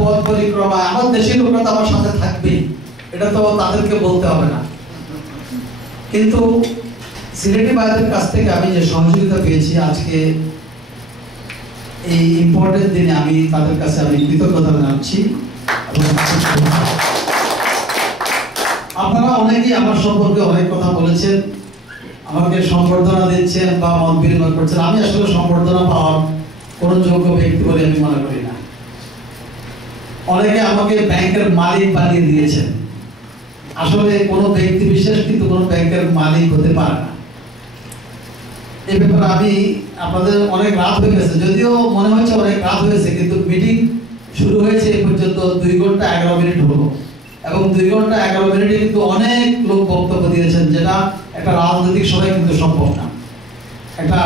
পথ পরিক্রমা আমার দেশের লোকরা তো আমার সাথে থাকবে, এটা তো তাদেরকে বলতে হবে না। কিন্তু সিলেটি ভাইদের কাছ থেকে আমি যে সহযোগিতা পেয়েছি আজকে এই ইম্পর্টেন্ট দিনে, আমি তাদের কাছে আমি কৃতজ্ঞতা জানাচ্ছি। আপনারা অনেকেই আমার সম্পর্কে অনেক কথা বলেছেন, আমাকে সম্বর্ধনা দিচ্ছেন বা মত বিনিময় করছেন। আমি আসলে সম্বর্ধনা পাওয়ার কোনো যোগ্য ব্যক্তি বলে আমি মনে করি না। অনেকে আমাকে ব্যাংকের মালিক বানিয়ে দিয়েছেন। আসলে কোনো ব্যক্তি বিশেষ কিন্তু কোনো ব্যাংকের মালিক হতে পারে না। এই ব্যাপারে আমি আপনাদের অনেক রাত হয়ে গেছে, যদিও মনে হচ্ছে অনেক রাত হয়েছে, কিন্তু মিটিং শুরু হয়েছে এ পর্যন্ত 2 ঘন্টা 11 মিনিট হলো, এবং 2 ঘন্টা 11 মিনিটে কিন্তু অনেক লোক বক্তব্য দিয়েছেন, যেটা একটা রাজনৈতিক সভায় কিন্তু সম্ভব না। একটা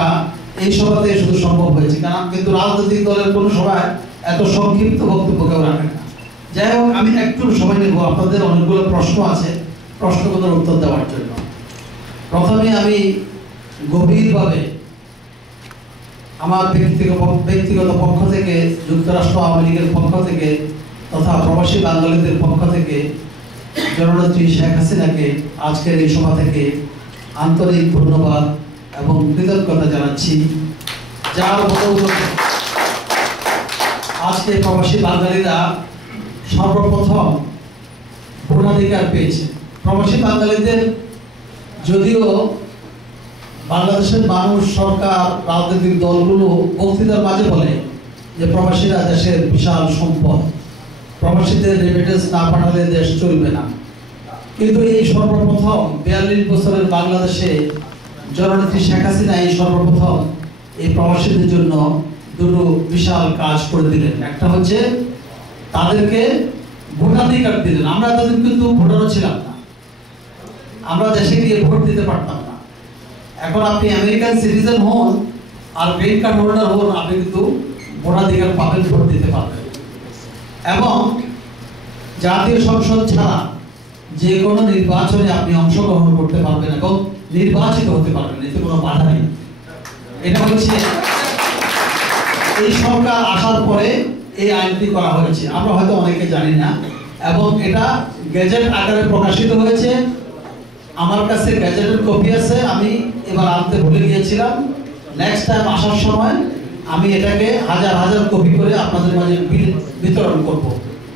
এই সভাতে শুধু সম্ভব হয়েছে, কারণ কিন্তু রাজনৈতিক দলের কোনো সভায় এত সংক্ষিপ্ত বক্তব্য কেউ রাখেন না। যাই হোক, আমি একটু সময় নেব, আপনাদের অনেকগুলো প্রশ্ন আছে, প্রশ্নগুলোর উত্তর দেওয়ার জন্য। প্রথমে আমি গভীরভাবে আমার ব্যক্তিগত পক্ষ থেকে, যুক্তরাষ্ট্র আওয়ামী লীগের পক্ষ থেকে তথা প্রবাসী বাঙালিদের পক্ষ থেকে জননেত্রী শেখ হাসিনাকে আজকের এই সভা থেকে আন্তরিক ধন্যবাদ এবং কৃতজ্ঞতা জানাচ্ছি, যার বদৌলতে আজকে প্রবাসী বাঙালিরা সর্বপ্রথম ভোটাধিকার পেয়েছে। প্রবাসী বাঙালিদের যদিও বাংলাদেশের মানুষ, সরকার, রাজনৈতিক দলগুলো বক্তৃতার মাঝে বলে যে প্রবাসীরা দেশের বিশাল সম্পদ, প্রবাসীদের রেমিটেন্স না পাঠালে দেশ চলবে না, কিন্তু এই সর্বপ্রথম 42 বছরের বাংলাদেশে জননেত্রী শেখ হাসিনা এই সর্বপ্রথম এই প্রবাসীদের জন্য দুটো বিশাল কাজ করে দিলেন। একটা হচ্ছে তাদেরকে ভোটাধিকার দিলেন। আমরা এতদিন কিন্তু ভোটারও ছিলাম না, আমরা দেশে গিয়ে ভোট দিতে পারতাম না। এখন আপনি আমেরিকান সিটিজেন হন আর গ্রিন কার্ড হোল্ডার হন, আপনি কিন্তু ভোটাধিকার পাবেন, ভোট দিতে পারবেন। এবং জাতীয় সংসদ ছাড়া যে কোনো নির্বাচনে আপনি অংশগ্রহণ করতে পারবেন এবং নির্বাচিত হতে পারবেন, এতে কোনো বাধা নেই। এটা হচ্ছে এই সরকার আসার পরে এই আইনটি করা হয়েছে, আমরা হয়তো অনেকে জানি না, এবং এটা গেজেট আকারে প্রকাশিত হয়েছে। আমার কাছে গ্যাজেটের কপি আছে, আমি এবার আনতে ভুলে গিয়েছিলাম। নেক্সট টাইম আসার সময় আমি এটাকে হাজার হাজার কপি করে আপনাদের মাঝে বিতরণ করব।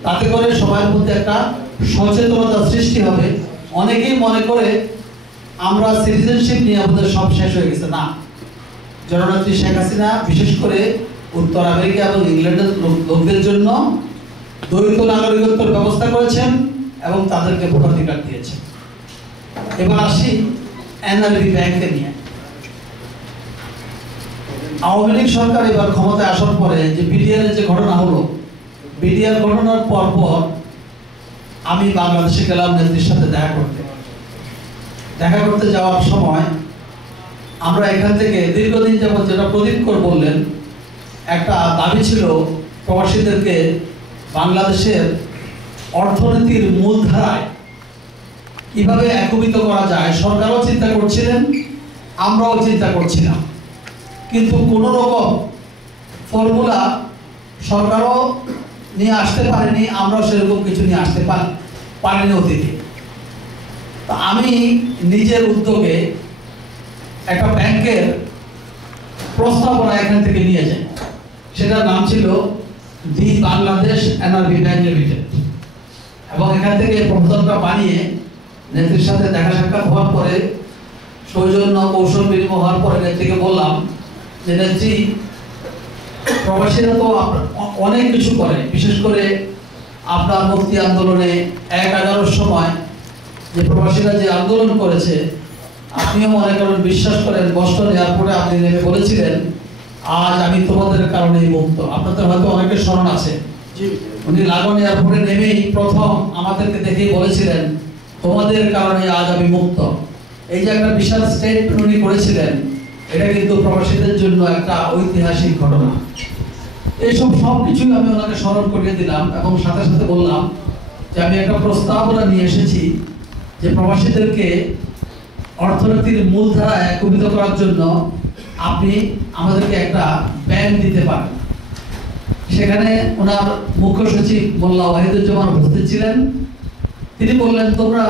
তাতে করে সবার মধ্যে একটা সচেতনতা সৃষ্টি হবে। অনেকেই মনে করে আমরা সিটিজেনশিপ নিয়ে আমাদের সব শেষ হয়ে গেছে। না, জননেত্রী শেখ হাসিনা বিশেষ করে উত্তর আমেরিকা এবং ইংল্যান্ডের লোকদের জন্য দ্বৈত নাগরিকত্বের ব্যবস্থা করেছেন এবং তাদেরকে ভোটাধিকার দিয়েছেন। এবার আসি এনআরবি ব্যাংকে নিয়ে। আওয়ামী লীগ সরকার এবার ক্ষমতায় আসার পরে যে বিডিআর এর যে ঘটনা হলো, বিডিআর ঘটনার পর আমি বাংলাদেশে গেলাম নেত্রীর সাথে দেখা করতে যাওয়ার সময় আমরা এখান থেকে দীর্ঘদিন যাবত, যেটা প্রদীপ কর বললেন, একটা দাবি ছিল প্রবাসীদেরকে বাংলাদেশের অর্থনীতির মূলধারায় কিভাবে একীভূত করা যায়। সরকারও চিন্তা করছিলেন, আমরাও চিন্তা করছিলাম, কিন্তু কোনো রকম ফর্মুলা সরকারও নিয়ে আসতে পারেনি, আমরাও সেরকম কিছু নিয়ে আসতে পারিনি অতীতে। তা আমি নিজের উদ্যোগে একটা ব্যাংকের প্রস্তাবনা এখান থেকে নিয়ে যাই। সেটার নাম ছিল দি বাংলাদেশ এনআরবি ব্যাংক লিমিটেড, এবং এখান থেকে প্রস্তাবটা বানিয়ে নেত্রীর সাথে দেখা সাক্ষাৎ হওয়ার পরে, সৌজন্য কৌশল বিনিময় হওয়ার পরে নেত্রীকে বললাম যে নেত্রী, প্রবাসীরা তো অনেক কিছু করে, বিশেষ করে আপনার মুক্তি আন্দোলনে 1/11 সময় যে প্রবাসীরা যে আন্দোলন করেছে, আপনিও মনে করেন, বিশ্বাস করেন, বস্টন এয়ারপোর্টে আপনি নেমে বলেছিলেন আজ আমি তোমাদের কারণেই মুক্ত। আপনাদের হয়তো অনেকের স্মরণ আছে, উনি লাগোন এয়ারপোর্টে নেমেই প্রথম আমাদেরকে দেখেই বলেছিলেন তোমাদের কারণে আজ আমি মুক্ত। এই যে একটা বিশাল স্টেটমেন্ট উনি করেছিলেন, এটা কিন্তু প্রবাসীদের জন্য একটা ঐতিহাসিক ঘটনা। এইসব সবকিছুই আমি ওনাকে স্মরণ করিয়ে দিলাম এবং সাথে সাথে বললাম যে আমি একটা প্রস্তাবনা নিয়ে এসেছি যে প্রবাসীদেরকে অর্থনীতির মূলধারা একীভূত করার জন্য আপনি আমাদেরকে একটা ব্যাংক দিতে পারেন। সেখানে ওনার মুখ্য সচিব মোল্লা ওয়াহিদুজ্জামান উপস্থিত ছিলেন। তিনি বললেন, তোমরা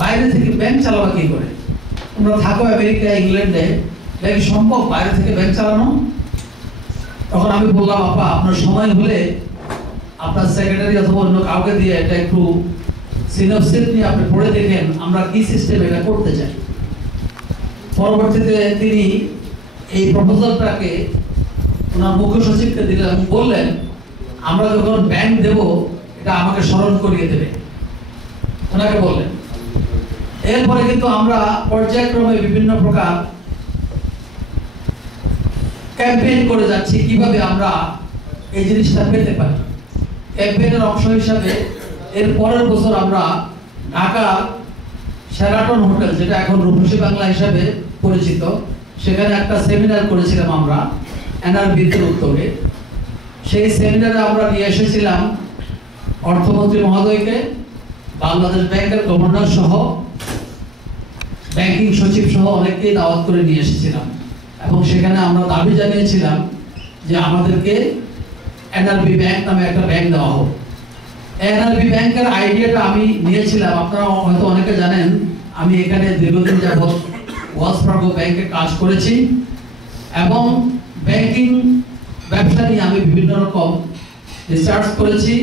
বাইরে থেকে ব্যাংক চালাবা কি করে? তোমরা থাকো আমেরিকা, ইংল্যান্ডে, ব্যাংক সম্ভব বাইরে থেকে ব্যাংক চালানো? তখন আমি বললাম, আপা আপনার সময় হলে আপনার সেক্রেটারি অথবা অন্য কাউকে দিয়ে এটা একটু সিনপসিস নিয়ে আপনি পড়ে দেখেন আমরা কি সিস্টেমে এটা করতে চাই। পরবর্তীতে তিনি এই প্রপোজালটাকে ওনার মুখ্য সচিবকে দিলেন এবং বললেন, আমরা যখন ব্যাংক দেব এটা আমাকে স্মরণ করিয়ে দেবে, ওনাকে বললেন। এরপরে কিন্তু আমরা পর্যায়ক্রমে বিভিন্ন প্রকার ক্যাম্পেইন করে যাচ্ছি কিভাবে আমরা এই জিনিসটা পেতে পারি। ক্যাম্পেইনের অংশ হিসাবে এর পরের বছর আমরা ঢাকা শেরাটন হোটেল, যেটা এখন রূপসী বাংলা হিসাবে পরিচিত, সেখানে একটা সেমিনার করেছিলাম আমরা এনআরবির উদ্যোগে। সেই সেমিনারে আমরা নিয়ে এসেছিলাম অর্থমন্ত্রী মহোদয়কে, বাংলাদেশ ব্যাংকের গভর্নর সহ, ব্যাংকিং সচিব সহ অনেককেই দাওয়াত করে নিয়ে এসেছিলাম এবং সেখানে আমরা দাবি জানিয়েছিলাম যে আমাদেরকে এনআরবি ব্যাংক নামে একটা ব্যাংক দেওয়া হোক। এনআরবি ব্যাংকের আইডিয়াটা আমি নিয়েছিলাম, আপনারা হয়তো অনেকে জানেন আমি এখানে দীর্ঘদিন যাবত ওয়েলস ফার্গো ব্যাংকে কাজ করেছি এবং ব্যাংকিং ব্যবসা নিয়ে আমি বিভিন্ন রকম রিসার্চ করেছি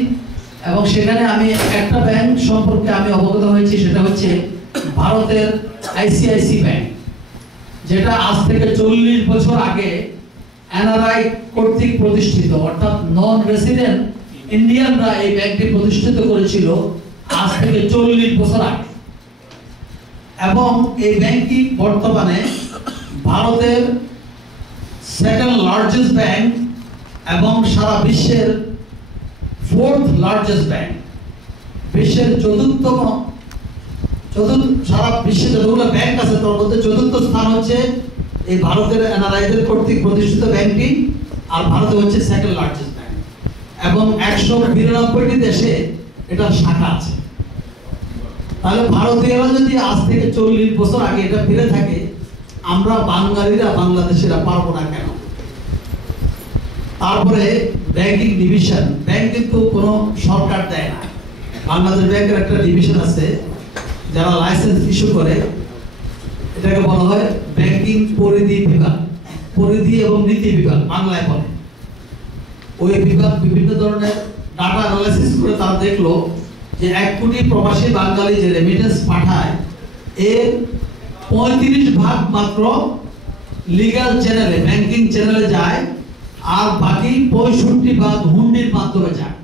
এবং সেখানে আমি একটা ব্যাংক সম্পর্কে আমি অবগত হয়েছি, সেটা হচ্ছে ভারতের আইসিআইসি ব্যাংক, যেটা আজ থেকে 40 বছর আগে এনআরআই কর্তৃক প্রতিষ্ঠিত, অর্থাৎ নন রেসিডেন্ট ইন্ডিয়ানরা এই ব্যাংকটি প্রতিষ্ঠিত করেছিল আজ থেকে 40 বছর আগে। এবং এই ব্যাংকটি বর্তমানে ভারতের সেকেন্ড লার্জেস্ট ব্যাংক এবং সারা বিশ্বের 4th লার্জেস্ট ব্যাংক। বিশ্বের সারা বিশ্বে যতগুলো ব্যাংক আছে তার মধ্যে 4র্থ স্থান হচ্ছে এই ভারতের এনআরআইদের কর্তৃক প্রতিষ্ঠিত ব্যাংকটি, আর ভারতে হচ্ছে সেকেন্ড লার্জেস্ট ব্যাংক এবং 192টি দেশে এটা শাখা আছে। তাহলে ভারতীয়রা যদি আজ থেকে 40 বছর আগে এটা ফিরে থাকে, আমরা বাঙালিরা বাংলাদেশিরা পারবো না কেন? তারপরে ব্যাংকিং ডিভিশন, ব্যাংক কিন্তু কোনো সরকার দেয় না। বাংলাদেশ ব্যাংকের একটা ডিভিশন আছে যারা লাইসেন্স ইস্যু করে, এটাকে বলা হয় ব্যাংকিং পরিধি বিভাগ, পরিধি এবং নীতি বিভাগ বাংলায় বলে। ওই বিভাগ বিভিন্ন ধরনের ডাটা অ্যানালাইসিস করে তারা দেখলো যে 1 কোটি প্রবাসী বাঙালি যে রেমিটেন্স পাঠায় এর 35 ভাগ মাত্র লিগ্যাল চ্যানেলে, ব্যাংকিং চ্যানেলে যায়, আর বাকি 65 ভাগ হুন্ডির মাধ্যমে যায়।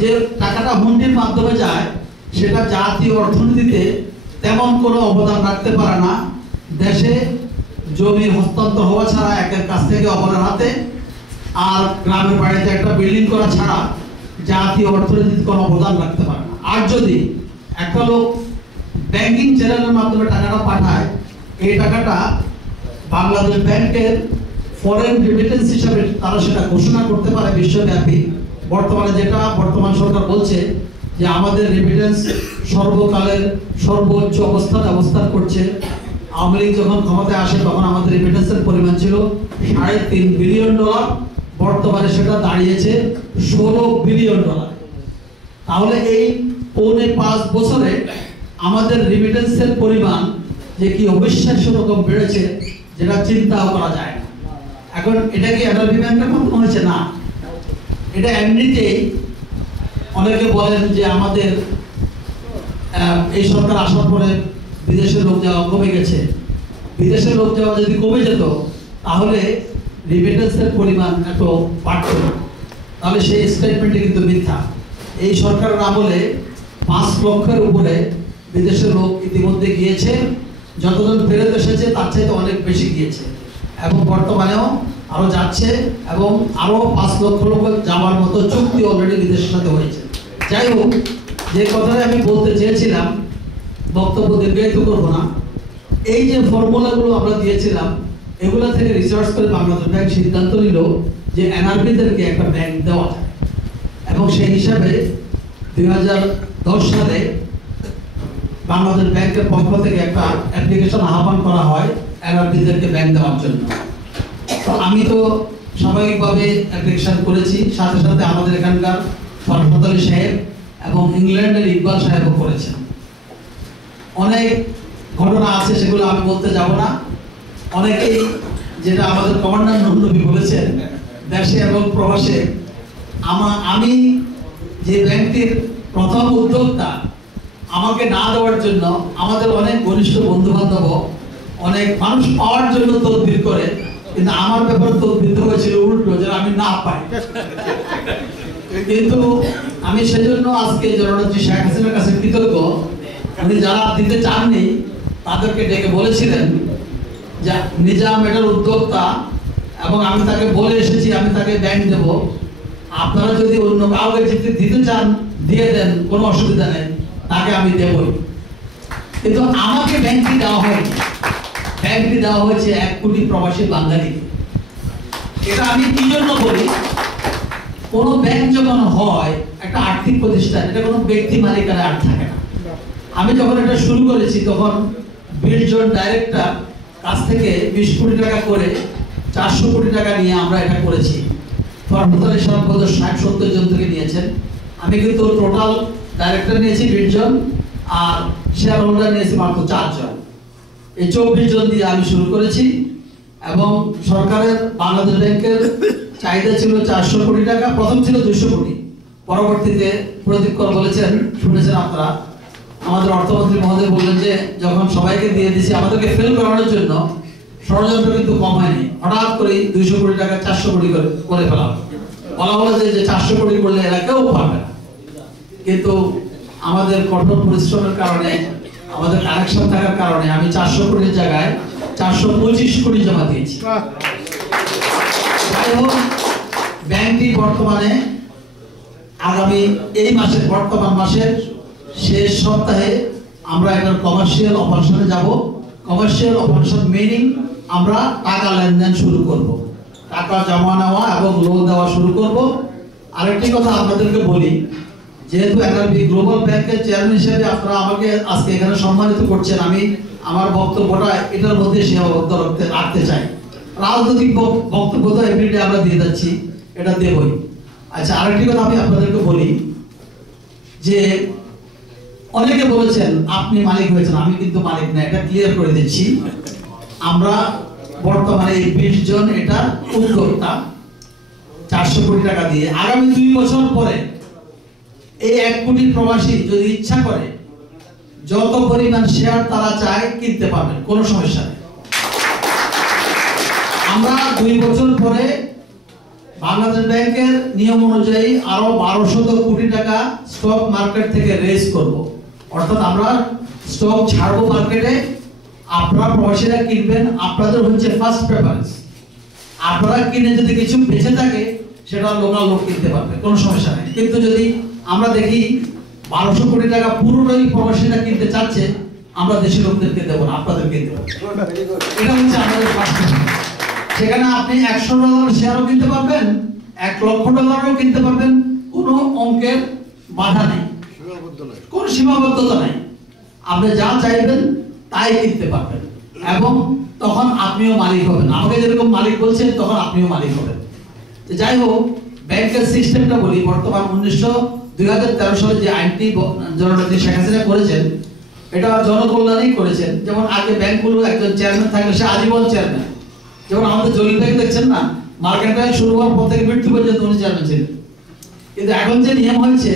যে টাকাটা হুন্ডির মাধ্যমে যায় সেটা জাতীয় অর্থনীতিতে তেমন কোনো অবদান রাখতে পারে না। দেশে জমি হস্তান্তর হওয়া ছাড়া একের কাছ থেকে অপরের হাতে, আর গ্রামের বাড়িতে একটা বিল্ডিং করা ছাড়া জাতীয় অর্থনীতিতে কোনো অবদান রাখতে পারে না। আর যদি একটা লোক ব্যাংকিং চ্যানেলের মাধ্যমে টাকাটা পাঠায়, এই টাকাটা বাংলাদেশ ব্যাংকের ফরেন রেমিটেন্স হিসাবে তারা সেটা ঘোষণা করতে পারে বিশ্বব্যাপী। বর্তমানে যেটা বর্তমান সরকার বলছে যে আমাদের রেমিটেন্স সর্বকালের সর্বোচ্চ অবস্থান করছে। আওয়ামী লীগ যখন ক্ষমতায় আসে তখন আমাদের রেমিটেন্সের পরিমাণ ছিল $3.5 বিলিয়ন, বর্তমানে সেটা দাঁড়িয়েছে $16 বিলিয়ন। তাহলে এই 4.5 বছরে আমাদের রেমিটেন্সের পরিমাণ যে কি অবিশ্বাস্য রকম বেড়েছে, যেটা চিন্তাও করা যায় না। এখন এটা কি এনআরবি ব্যাংকের মাধ্যমে হয়েছে? না, এটা এমনিতেই। অনেকে বলেন যে আমাদের এই সরকার আসার পরে বিদেশের লোক যাওয়া কমে গেছে। বিদেশের লোক যাওয়া যদি কমে যেত তাহলে রেমিটেন্সের পরিমাণ এত বাড়ত না। তাহলে সেই স্টেটমেন্টটি কিন্তু মিথ্যা। এই সরকারের আমলে 5 লক্ষের উপরে বিদেশের লোক ইতিমধ্যে গিয়েছে, যতজন ফেরত এসেছে তার চাইতে অনেক বেশি গিয়েছে এবং বর্তমানেও আরো যাচ্ছে এবং আরো 5 লক্ষ লোক যাওয়ার মতো চুক্তি অলরেডি বিদেশের সাথে হয়েছে। যাই হোক, যে কথাটা আমি বলতে চেয়েছিলাম, বক্তব্য দীর্ঘায়িত করবো না। এই যে ফর্মুলাগুলো আমরা দিয়েছিলাম, এগুলা থেকে রিসার্চ করে বাংলাদেশ ব্যাংক সিদ্ধান্ত নিল যে এনআরবিদেরকে একটা ব্যাংক দেওয়া যায় এবং সেই হিসাবে 2010 সালে বাংলাদেশ ব্যাংকের পক্ষ থেকে একটা অ্যাপ্লিকেশন আহ্বান করা হয় এনআরবিদেরকে ব্যাংক দেওয়ার জন্য। তো আমি তো স্বাভাবিকভাবে অ্যাপ্লিকেশন করেছি, সাথে সাথে আমাদের এখানকার ফরহাদ আলী সাহেব এবং ইংল্যান্ডের ইকবাল সাহেবও করেছেন। অনেক ঘটনা আছে, সেগুলো আমি বলতে যাব না। অনেকেই যেটা আমাদের কমান্ডার নবী বলেছেন, দেশে এবং প্রবাসে আমি যে ব্যাংকটির প্রথম উদ্যোক্তা, আমাকে না দেওয়ার জন্য আমাদের অনেক ঘনিষ্ঠ বন্ধু বান্ধব অনেক মানুষ পাওয়ার জন্য তদবির করে, কিন্তু আমার ব্যাপারে তদবির হয়েছিল উল্টো, যেন আমি না পাই। কিন্তু আমি সেজন্য আজকে জননেত্রী শেখ হাসিনার কাছে কৃতজ্ঞ। উনি যারা দিতে চাননি তাদেরকে ডেকে বলেছিলেন যে নিজাম এটার উদ্যোক্তা, এবং আমি তাকে বলে এসেছি আমি তাকে ব্যাংক দেব, আপনারা যদি অন্য কাউকে দিতে চান দিয়ে দেন, কোনো অসুবিধা নেই, তাকে আমি দেবই। কিন্তু আমাকে ব্যাংকটি দেওয়া হয়নি, ব্যাংকটি দেওয়া হয়েছে 1 কোটি প্রবাসী বাঙালিকে। এটা আমি কি জন্য বলি, কোন ব্যাংক যখন হয় একটা আর্থিক প্রতিষ্ঠান, এটা কোনো ব্যক্তি মালিকানায় আর থাকে না। আমি যখন এটা শুরু করেছি তখন 20 জন ডাইরেক্টর কাছ থেকে 20 কোটি টাকা করে 400 কোটি টাকা নিয়ে আমরা এটা করেছি। ফরহাদ আলী সাহেব 60-70 জন থেকে নিয়েছেন। আমি কিন্তু টোটাল ডাইরেক্টর নিয়েছি 20 জন, আর শেয়ার হোল্ডার নিয়েছি মাত্র 4 জন। এই 24 জন দিয়ে আমি শুরু করেছি। এবং সরকারের বাংলাদেশ ব্যাংকের চাহিদা ছিল 400 কোটি টাকা, প্রথম ছিল 200 কোটি, পরবর্তীতে প্রদীপ কর বলেছেন, শুনেছেন আপনারা, আমাদের অর্থমন্ত্রী মহোদয় বললেন যে যখন সবাইকে দিয়ে দিয়েছি আমাদেরকে ফেল করানোর জন্য ষড়যন্ত্র কিন্তু কম হয়নি, হঠাৎ করে 200 কোটি টাকা 400 কোটি করে ফেলা বলা হলো যে 400 কোটি করলে এরা কেউ পারবে না। কিন্তু আমাদের কঠোর পরিশ্রমের কারণে, আমাদের কানেকশন থাকার কারণে আমি 400 কোটির জায়গায় 425 কোটি জমা দিয়েছি। যাই হোক, ব্যাংকটি বর্তমানে আগামী এই মাসের বর্তমান মাসের শেষ সপ্তাহে আমরা একটা কমার্শিয়াল অপারেশনে যাব। কমার্শিয়াল অপারেশন মিনিং আমরা টাকা লেনদেন শুরু করব, টাকা জমা নেওয়া এবং লোন দেওয়া শুরু করব। আরেকটি কথা আপনাদেরকে বলি, যেহেতু এনআরবি গ্লোবাল ব্যাংকের চেয়ারম্যান হিসেবে আপনারা আমাকে আজকে এখানে সম্মানিত করছেন, আমি আমার বক্তব্যটা এটার মধ্যে সীমাবদ্ধ রাখতে চাই। রাজনৈতিক বক্তব্য তো এভরিডে আমরা দিয়ে যাচ্ছি, এটা দেবই। আচ্ছা, আরেকটি কথা আমি আপনাদেরকে বলি যে অনেকে বলেছেন আপনি মালিক হয়েছেন, আমি কিন্তু মালিক না, এটা ক্লিয়ার করে দিচ্ছি। আমরা বর্তমানে এই 20 জন এটা উদ্যোক্তা 400 কোটি টাকা দিয়ে। আগামী 2 বছর পরে এই 1 কোটি প্রবাসী যদি ইচ্ছা করে যত পরিমাণ শেয়ার তারা চায় কিনতে পারবেন, কোনো সমস্যা নেই। আমরা 2 বছর পরে বাংলাদেশ ব্যাংকের নিয়ম অনুযায়ী আরো 1200 কোটি টাকা স্টক মার্কেট থেকে রেজ করব, অর্থাৎ আমরা স্টক ছাড়বো মার্কেটে। আপনারা প্রবাসীরা কিনবেন, আপনাদের হচ্ছে ফার্স্ট প্রেফারেন্স। আপনারা কিনে যদি কিছু বেঁচে থাকে সেটা লোকাল লোক কিনতে পারবে, কোনো সমস্যা নেই। কিন্তু যদি আমরা দেখি 1200 কোটি টাকা পুরোটাই প্রবাসীরা কিনতে চাচ্ছে, আমরা দেশের লোকদেরকে দেবো না, আপনাদেরকে দেবো। এটা হচ্ছে আমাদের ফার্স্ট প্রেফারেন্স। সেখানে আপনি $100 শেয়ারও কিনতে পারবেন, $1,00,000 কিনতে পারবেন, কোনো অঙ্কের বাধা নেই, কোনো সীমাবদ্ধতা নেই। আপনি যা চাইবেন তাই কিনতে পারবেন, এবং তখন আপনিও মালিক হবেন। আমাকে যেরকম মালিক বলছেন তখন আপনিও মালিক হবেন। যাই হোক, ব্যাংকের সিস্টেমটা বলি। বর্তমান 2013 সালে যে আইনটি জননেত্রী শেখ হাসিনা করেছেন, এটা জনকল্যাণেই করেছেন। যেমন আগে ব্যাংকগুলো একজন চেয়ারম্যান থাকলে সে আজীবন চেয়ারম্যান, যেমন আমাদের জলিল ব্যাংক দেখছেন না, মার্কেটটাই শুরু হওয়ার পর থেকে মৃত্যু পর্যন্ত উনি চেয়ারম্যান ছিলেন। কিন্তু এখন যে নিয়ম হয়েছে,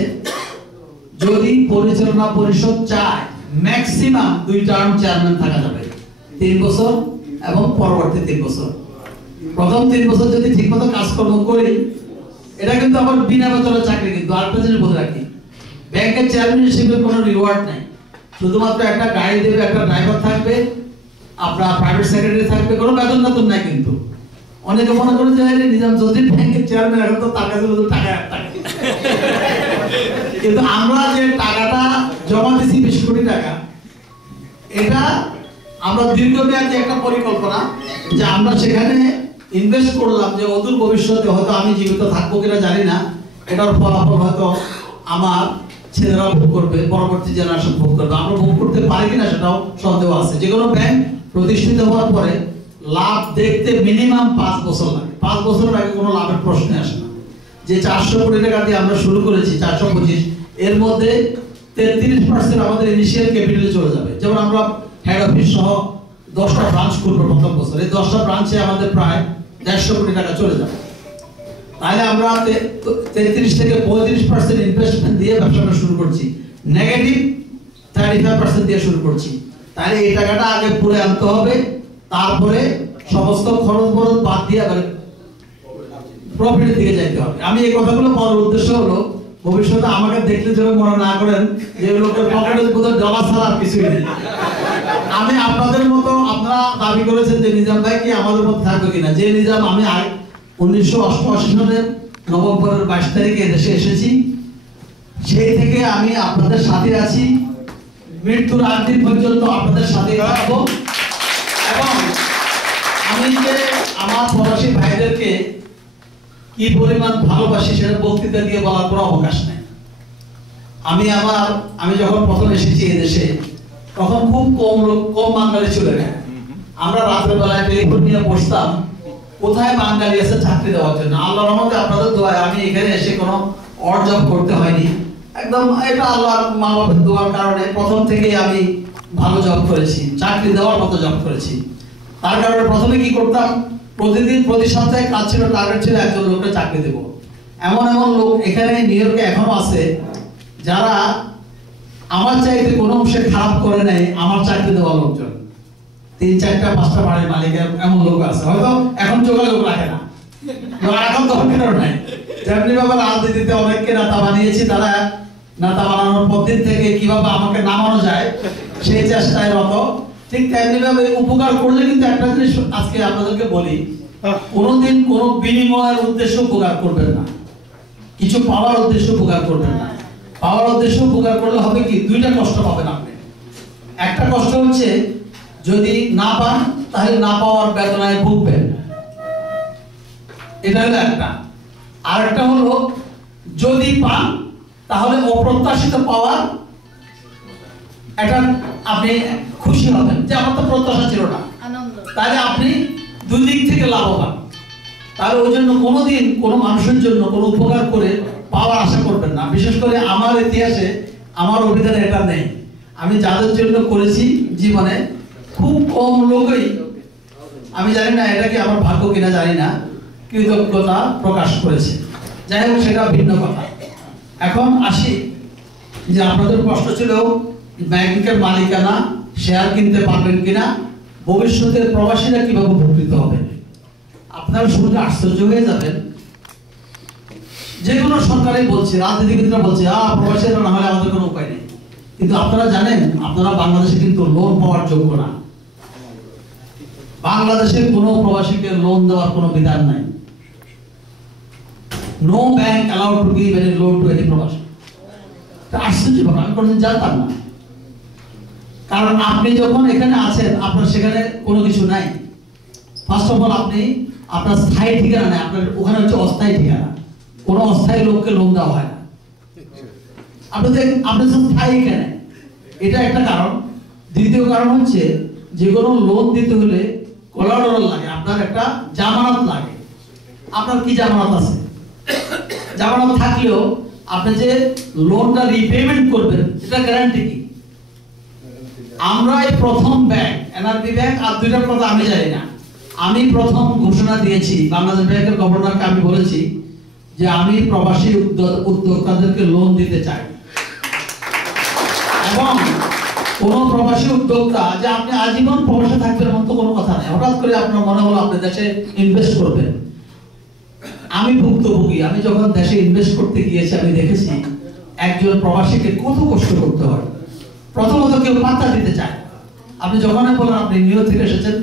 যদি পরিচালনা পরিষদ চায় ম্যাক্সিমাম 2 টার্ম চেয়ারম্যান থাকা যাবে, 3 বছর এবং পরবর্তী 3 বছর। প্রথম 3 বছর যদি ঠিকমতো কাজকর্ম করি, এটা কিন্তু আবার বিনা বেতনের চাকরি। কিন্তু আরেকটা জিনিস বলে রাখি, ব্যাংকের চেয়ারম্যান হিসেবে কোনো রিওয়ার্ড নাই, শুধুমাত্র একটা গাড়ি দেবে, একটা ড্রাইভার থাকবে, আপনার প্রাইভেট সেক্রেটারি থাকবে, কোনো বেতন বেতন নাই। কিন্তু অনেকে মনে করে যে নিজাম যদি ব্যাংকের চেয়ারম্যান, এখন তো তার কাছে টাকা থাকে। কিন্তু আমরা যে টাকাটা জমা দিছি 20 কোটি টাকা, এটা আমরা দীর্ঘমেয়াদী একটা পরিকল্পনা যে আমরা সেখানে ইনভেস্ট করলাম, যে অদূর ভবিষ্যতে হয়তো আমি জীবিত থাকবো কিনা জানি না, এটার ফলাফল হয়তো আমার ছেলেরা ভোগ করবে, পরবর্তী জেনারেশন ভোগ করবে। আমরা ভোগ করতে পারি কিনা সেটাও সন্দেহ আছে। যে কোনো ব্যাংক প্রতিষ্ঠিত হওয়ার পরে লাভ দেখতে মিনিমাম 5 বছর লাগে। 5 বছরের আগে কোনো লাভের প্রশ্ন আসে না। যে 400 কোটি টাকা দিয়ে আমরা শুরু করেছি 425, এর মধ্যে 33% আমাদের ইনিশিয়াল ক্যাপিটালে চলে যাবে। যেমন আমরা হেড অফিস সহ 10টা ব্রাঞ্চ করবো প্রথম বছর, এই 10টা ব্রাঞ্চে আমাদের প্রায় 150 কোটি টাকা চলে যাবে। তাহলে আমরা 33 থেকে 35% ইনভেস্টমেন্ট দিয়ে ব্যবসাটা শুরু করছি, নেগেটিভ 35% দিয়ে শুরু করছি। তাহলে এই টাকাটা আগে পুরো আনতে হবে, তারপরে সমস্ত খরচ বরচ বাদ দিয়ে আবার প্রফিটের দিকে যাইতে হবে। আমি এই কথাগুলো বলার উদ্দেশ্য হলো ভবিষ্যতে আমাকে দেখলে যেন মনে না করেন যে লোকের পকেটে বোধহয় ডলার ছাড়া আর কিছুই নেই। আমি আপনাদের মতো, আপনারা দাবি করেছেন যে নিজাম ভাই কি আমাদের মতো থাকবে কিনা, যে নিজাম আমি 1988 সালের নভেম্বরের 22 তারিখে দেশে এসেছি, সেই থেকে আমি আপনাদের সাথে আছি, মৃত্যুর আগ দিন পর্যন্ত আপনাদের সাথে থাকবো। এবং আমি যে আমার প্রবাসী ভাইদেরকে কি পরিমাণ ভালোবাসি সেটা বক্তৃতা দিয়ে বলার কোনো অবকাশ নেই। আমি যখন প্রথম এসেছি এই দেশে তখন খুব কম বাঙালি ছিল এখানে। আমরা রাতের বেলায় টেলিফোন নিয়ে বসতাম কোথায় বাঙালি আছে চাকরি দেওয়ার জন্য। আল্লাহর রহমতে আপনাদের দোয়ায় আমি এখানে এসে কোনো অড জব করতে হয়নি, একদম এটা আল্লাহর মা বাবার দোয়ার কারণে প্রথম থেকেই আমি ভালো জব করেছি, চাকরি দেওয়ার মতো জব করেছি। তার কারণে প্রথমে কি করতাম, প্রতিদিন প্রতি সপ্তাহে কাজ ছিল, টার্গেট ছিল একজন লোককে চাকরি দেব। এমন এমন লোক এখানে নিউ ইয়র্কে এখনো আছে যারা আমার চাইতে কোনো অংশে খারাপ করে নাই আমার চাকরি দেওয়া লোকজন। 3, 4টা 5টা বাড়ির মালিক এমন লোক আছে, হয়তো এখন যোগাযোগ রাখে না, এখন দরকার নাই। যেমনি ভাবে রাজনীতিতে অনেককে নেতা বানিয়েছি, তারা নেতা বানানোর পরদিন থেকে কিভাবে আমাকে নামানো যায় সেই চেষ্টায় রত। ঠিক তেমনি ভাবে উপকার করলে কিন্তু একটা জিনিস আজকে আপনাদেরকে বলি, কোনোদিন কোনো বিনিময়ের উদ্দেশ্যে উপকার করবেন না, কিছু পাওয়ার উদ্দেশ্যে উপকার করবেন না। পাওয়ার উদ্দেশ্যে উপকার করলে হবে কি, 2টা কষ্ট পাবেন আপনি। একটা কষ্ট হচ্ছে যদি না পান তাহলে না পাওয়ার বেদনায় ভুগবেন, এটা হলো একটা। আর একটা হলো যদি পান তাহলে অপ্রত্যাশিত পাওয়ার এটা আপনি খুশি হবেন যে আমার তো প্রত্যাশা ছিল না, তাহলে আপনি 2 দিক থেকে লাভবান। তাহলে ওই জন্য কোনোদিন কোনো মানুষের জন্য কোনো উপকার করে পাওয়ার আশা করবেন না। বিশেষ করে আমার ইতিহাসে আমার অভিধানে এটা নেই। আমি যাদের জন্য করেছি জীবনে খুব কম লোকই, আমি জানি না এটা কি আমার ভাগ্য কিনা জানি না, কৃতজ্ঞতা প্রকাশ করেছে। যাই হোক, সেটা ভিন্ন কথা। এখন আসি যে আপনাদের প্রশ্ন ছিল ব্যাংকের মালিকানা শেয়ার কিনতে পারবেন কিনা, ভবিষ্যতে প্রবাসীরা কিভাবে উপকৃত হবে। আপনারা শুনলে আশ্চর্য হয়ে যাবেন, যে কোনো সরকারই বলছে, রাজনীতিবিদরা বলছে প্রবাসীরা না হলে আমাদের কোনো উপায় নেই। কিন্তু আপনারা জানেন, আপনারা বাংলাদেশে কিন্তু লোন পাওয়ার যোগ্য না। বাংলাদেশের কোনো প্রবাসীকে লোন দেওয়ার কোনো বিধান নাই। No bank allowed to give any loan to any প্রবাসী। আশ্চর্য ব্যাপার, আমি কোনোদিন জানতাম না। কারণ আপনি যখন এখানে আছেন আপনার সেখানে কোনো কিছু নাই। ফার্স্ট অফ অল আপনি আপনার স্থায়ী ঠিকানা নেই, আপনার ওখানে হচ্ছে অস্থায়ী ঠিকানা। কোনো অস্থায়ী লোককে লোন দেওয়া হয় না। আপনি স্থায়ী কেন, এটা একটা কারণ। দ্বিতীয় কারণ হচ্ছে যে কোনো লোন দিতে হলে কোলাটেরাল লাগে, আপনার একটা জামানত লাগে। আপনার কি জামানত আছে? জামানত থাকলেও আপনি যে লোনটা রিপেমেন্ট করবেন এটা গ্যারান্টি কি? আমরা এই প্রথম ব্যাংক এনআরবি ব্যাংক, আর 2টার কথা আমি জানি না, আমি প্রথম ঘোষণা দিয়েছি বাংলাদেশ ব্যাংকের গভর্নরকে। আমি বলেছি যে আমি প্রবাসী উদ্যোক্তাদেরকে লোন দিতে চাই, এবং কোন প্রবাসী উদ্যোক্তা যে আপনি আজীবন প্রবাসে থাকবেন এমন তো কোনো কথা নেই। হঠাৎ করে আপনার মনে হলো আপনি দেশে ইনভেস্ট করবেন। আমি ভুক্তভোগী, আমি যখন দেশে ইনভেস্ট করতে গিয়েছি আমি দেখেছি একজন প্রবাসীকে কত কষ্ট করতে হয়। প্রথমত কেউ পাত্তা দিতে চায়। আপনি যখন বলেন আপনি নিউ ইয়র্ক থেকে এসেছেন,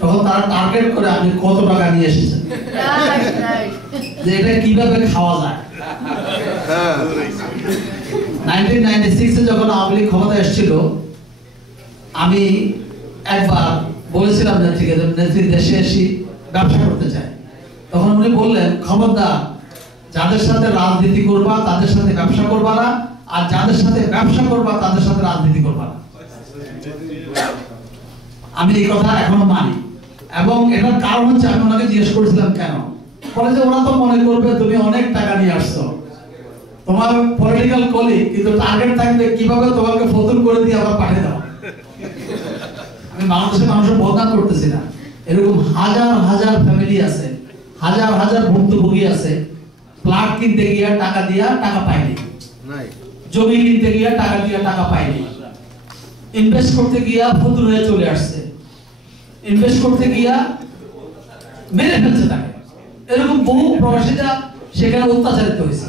তখন তারা টার্গেট করে আপনি কত টাকা নিয়ে এসেছেন, যে এটা কিভাবে খাওয়া যায়। 1996 যখন আওয়ামী লীগ ক্ষমতা এসেছিল, আমি একবার বলেছিলাম নেত্রী দেশে এসে ব্যবসা করতে চাই। তখন উনি বললেন, খবরদার, যাদের সাথে রাজনীতি করবা তাদের সাথে ব্যবসা করবা না, আর যাদের সাথে ব্যবসা করবা তাদের সাথে রাজনীতি করবা না। আমি এই কথা এখনো মানি। এবং এটার কারণ হচ্ছে আমি ওনাকে জিজ্ঞেস করেছিলাম কেন, বলে যে ওরা তো মনে করবে তুমি অনেক টাকা নিয়ে আসছো, তোমার পলিটিক্যাল কলিগ, কিন্তু টার্গেট থাকবে কিভাবে তোমাকে ফতুর করে দিয়ে আবার পাঠিয়ে দাও। আমি বাংলাদেশের মানুষের বদনাম করতেছি না, এরকম হাজার হাজার ফ্যামিলি আছে, হাজার হাজার ভুক্তভোগী আছে, প্লট কিনতে গিয়া টাকা দিয়া টাকা পায়নি, জমি কিনতে গিয়া টাকা দিয়া টাকা পায়নি, ইনভেস্ট করতে গিয়া ফতুর হয়ে চলে আসছে, ইনভেস্ট করতে গিয়া মেরে ফেলছে তাকে। এরকম বহু প্রবাসীরা সেখানে অত্যাচারিত হয়েছে।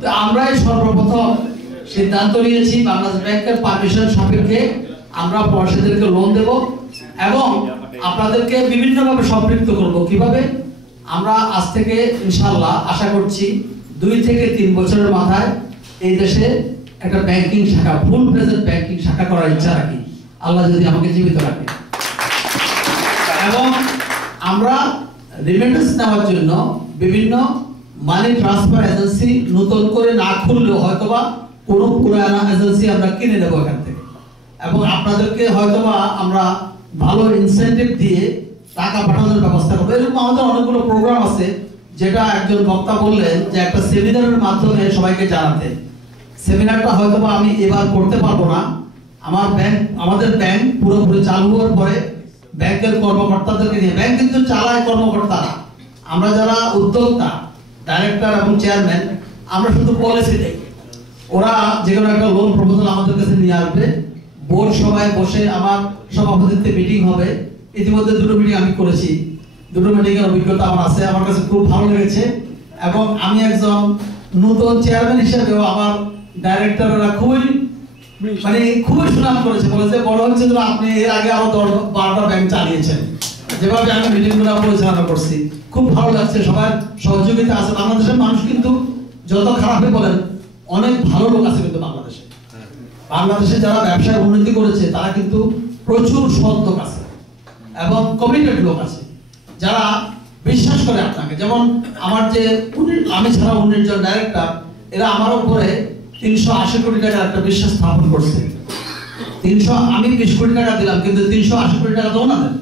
তো আমরাই সর্বপ্রথম সিদ্ধান্ত নিয়েছি বাংলাদেশ ব্যাংকের পারমিশন সাপেক্ষে আমরা প্রবাসীদেরকে লোন দেব এবং আপনাদেরকে বিভিন্নভাবে সম্পৃক্ত করব। কিভাবে? আমরা আজ থেকে ইনশাআল্লাহ আশা করছি 2 থেকে 3 বছরের মাথায় এই দেশে একটা ব্যাংকিং শাখা, ফুল প্রেজেন্ট ব্যাংকিং শাখা করার ইচ্ছা রাখি, আল্লাহ যদি আমাকে জীবিত রাখে। এবং আমরা রিমিটেন্স নেওয়ার জন্য বিভিন্ন মানি ট্রান্সফার এজেন্সি নতুন করে না খুললেও হয়তোবা কোনো পুরানা এজেন্সি আমরা কিনে নেব এখান থেকে, এবং আপনাদেরকে হয়তোবা আমরা ভালো ইনসেন্টিভ দিয়ে টাকা পাঠানোর ব্যবস্থা করবো। এরকম আমাদের অনেকগুলো প্রোগ্রাম আছে, যেটা একজন বক্তা বললেন যে একটা সেমিনারের মাধ্যমে সবাইকে জানাতে। সেমিনারটা হয়তোবা আমি এবার করতে পারবো না, আমাদের ব্যাংক পুরোপুরি চালু হওয়ার পরে ব্যাংকের কর্মকর্তাদেরকে নিয়ে, ব্যাংক কিন্তু চালায় কর্মকর্তারা, আমরা যারা উদ্যোক্তা, ডাইরেক্টর এবং চেয়ারম্যান, আমরা শুধু পলিসি দেই। ওরা যে কোনো একটা লোন প্রপোজাল আমাদের কাছে নিয়ে আসবে, বোর্ড সবাই বসে আমার সভাপতিত্বে মিটিং হবে। ইতিমধ্যে 2টো মিটিং আমি করেছি, 2টো মিটিং এর অভিজ্ঞতা আমার আছে, আমার কাছে খুব ভালো লেগেছে। এবং আমি একজন নতুন চেয়ারম্যান হিসেবেও আমার ডাইরেক্টররা খুবই সুনাম করেছে, বলেছে বড় হচ্ছে তো আপনি এর আগে আরো 10-12টা ব্যাংক চালিয়েছেন, যেভাবে আমি মিটিংগুলো পরিচালনা করছি। খুব ভালো লাগছে, সবার সহযোগিতা আছে। বাংলাদেশের মানুষ কিন্তু যত খারাপই বলেন, অনেক ভালো লোক আছে কিন্তু বাংলাদেশে। বাংলাদেশে যারা ব্যবসায় উন্নতি করেছে তারা কিন্তু প্রচুর সৎ লোক আছে এবং কমিটেড লোক আছে, যারা বিশ্বাস করে আপনাকে। যেমন আমার যে আমি ছাড়া 19 জন ডাইরেক্টর, এরা আমার উপরে 380 কোটি টাকার একটা বিশ্বাস স্থাপন করছে। আমি 20 কোটি টাকা দিলাম, কিন্তু 380 কোটি টাকা তো ওনাদের।